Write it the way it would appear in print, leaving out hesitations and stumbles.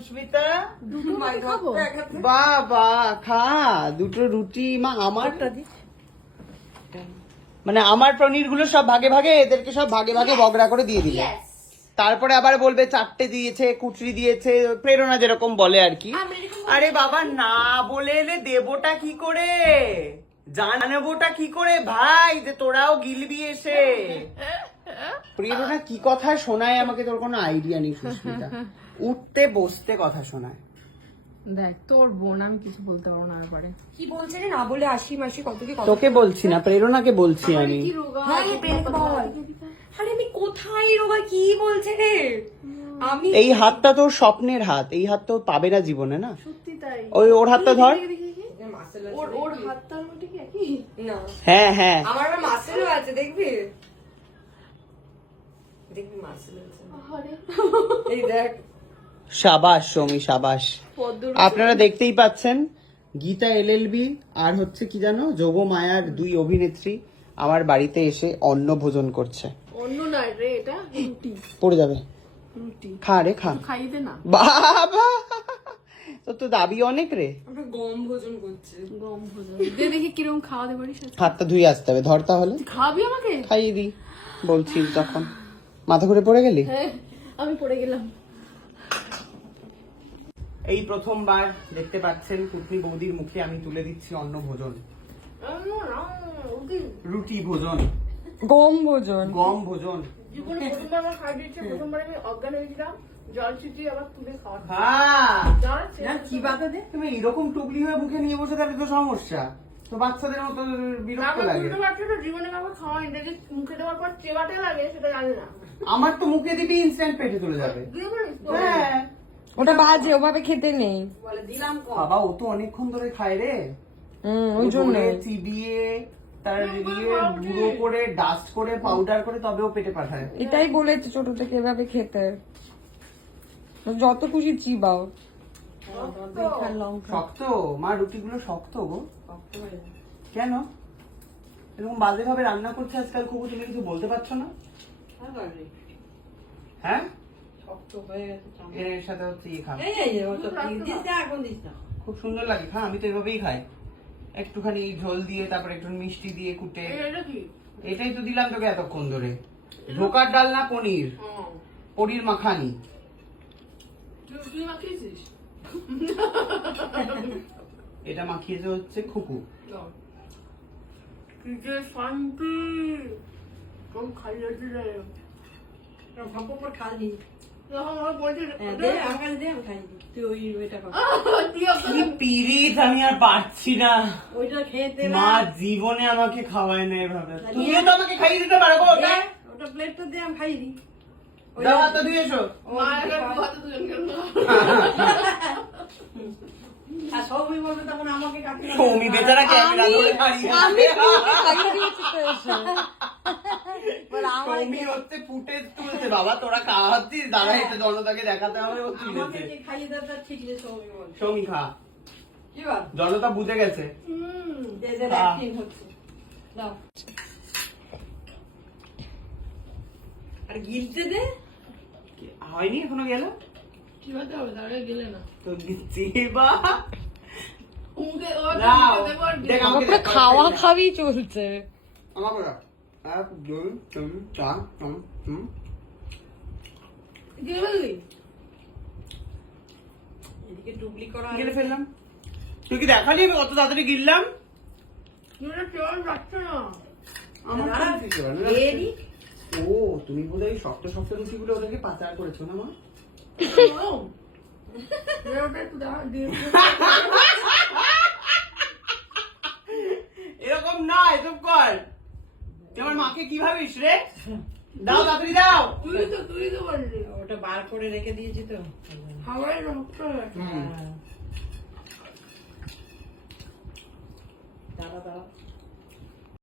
সুস্মিতা বাবা খা দুটো রুটি মা। আমারটা দি, মানে আমার পনির গুলো সব ভাগে ভাগে এদেরকে সব ভাগে ভাগে বগরা করে দিয়ে দিলে, তারপরে আবার বলবে চারটে দিয়েছে, কুচরি দিয়েছে, প্রেরণা যেরকম বলে আর কি। আরে বাবা না বলে এলে দেবোটা কি করে, জানাবোটা কি করে ভাই যে তোরাও গিলবি এসে। প্রেরণা কি কথা শোনায় আমাকে, তোর কোনো আইডিয়া নেই সুস্মিতা। উঠতে বসতে কথা শোনায়। দেখ তোর বোন, আমি কিছু বলতে পারবো না। ব্যাপারে কি বলছে রে, না বলে আসি মাসি কত কি। তোকে বলছি না, প্রেরণাকে বলছি আমি। আরে আমি কোথায় রোগা, কি বলছে রে? আমি এই হাতটা তোর স্বপ্নের হাত, এই হাত তো পাবে না জীবনে না। সত্যি তাই। ওর হাতটা ধর। ওর হাতটার মধ্যে কি একই? না হ্যাঁ হ্যাঁ আমার আবার মাসেলও আছে, দেখবি দেখবি মাসেল আছে। এই দেখ, সাবাস সৌমি সাবাস। আপনারা দেখতেই পাচ্ছেন গীতা এলএলবি আর হচ্ছে কি জানো যোগমায়ার দুই অভিনেত্রী আমার বাড়িতে এসে অন্ন ভোজন করছে। অন্য না রে, এটা রুটি। পড়ে যাবে, রুটি খা রে খা। খাইয়ে দে না বাবা তোর তো দাবি অনেক রে। আমরা গম ভোজন করছি। গম ভোজন দে, দেখি কিরকম খাওয়াতে পারিস। হাতটা ধুয়ে আসতে হবে, ধর তাহলে। খাবি আমাকে? খাইয়ে দি বলছি তখন। মাথা ঘুরে পড়ে গেলি? হ্যাঁ আমি পড়ে গেলাম। এই প্রথমবার দেখতে পাচ্ছেন পুতনি বৌদির মুখে আমি তুলে দিচ্ছি অন্ন ভোজন, রুটি ভোজন, গম ভোজন, গম ভোজন। জীবনে প্রথমবার আমার খাই দিয়েছে, প্রথমবার আমি অজ্ঞান হয়েছিলাম, জল ছিটিয়ে আবার তুলে খাওয়া। কি বাতা দে তুমি এরকম টুকলি হয়ে মুখে নিয়ে বসে থাকলে তো সমস্যা, তো বাচ্চাদের মতো বিরক্ত লাগে। জীবনে কাউকে খাওয়াই দেখি, মুখে দেওয়ার পর চেবাতে লাগে সেটা জানি না। আমার তো মুখে দিবি ইনস্ট্যান্ট পেটে চলে যাবে। হ্যাঁ ওটা বাজে, ওভাবে খেতে নেই। বাবা ও তো অনেকক্ষণ ধরে খায় রে, ওই জন্য চিবিয়ে তার গুঁড়ো করে ডাস্ট করে পাউডার করে তবেও পেটে পাঠায়। এটাই বলেছে ছোট থেকে এভাবে খেতে, যত খুশি চিবাও। শক্ত মা, রুটিগুলো শক্ত গো। কেন এরকম বাজে ভাবে রান্না করছে আজকাল খুব, তুমি কিছু বলতে পারছো না? হ্যাঁ এর সাথে হচ্ছে ইয়ে খা, খুব সুন্দর লাগে খা। আমি তো এভাবেই খাই, একটুখানি ঝোল দিয়ে তারপর একটু মিষ্টি দিয়ে কুটে। এটাই তো দিলাম তোকে এতক্ষণ ধরে। ঢোকার ডাল না পনির, পনির মাখানি। এটা মাখিয়েছে হচ্ছে খুকু। শান্তি খাইয়ে দিলে আমি আর পারছি না, মা জীবনে আমাকে খাওয়ায় না এভাবে। তুমিও তো আমাকে খাইয়ে দিতে পারো, ওটা প্লেটটা দিয়ে আমি খাইয়ে দিই। দাও হাত তো দিয়ে এসো। সৌমি বেচারা ক্যামেরা ধরে দাঁড়িয়ে সৌমি হচ্ছে ফুটেজ তুলছে। বাবা তোরা খাওয়াচ্ছিস, দাঁড়া এটা জনতাকে দেখাতে হবে। ও তুলেছে। সৌমি খা, জনতা বুঝে গেছে। আর গিলতে দে, হয়নি এখনো গেল কিভাবে হবে, দাঁড়িয়ে গেলে না তো দিচ্ছি বা খাওয়া খাওয়াই চলছে। আমাকে 1 2 3 4 এদিকে ডুবলি করা গিলে ফেললাম। তুই কি দেখালি আমি কত তাড়াতাড়ি গিললাম? যাচ্ছে না আমার ও তুমি বোধহয় শক্ত শক্ত রুটিগুলো ওদেরকে পাচার করেছো না মা? এরকম না, এসব কর। তুই আমার মাকে কি ভাবিস রে? দাও তাড়াতাড়ি দাও। তুই তো বললি ওটা বার করে রেখে দিয়েছি তো হাওয়ায় রক্ত। দাঁড়া দাঁড়া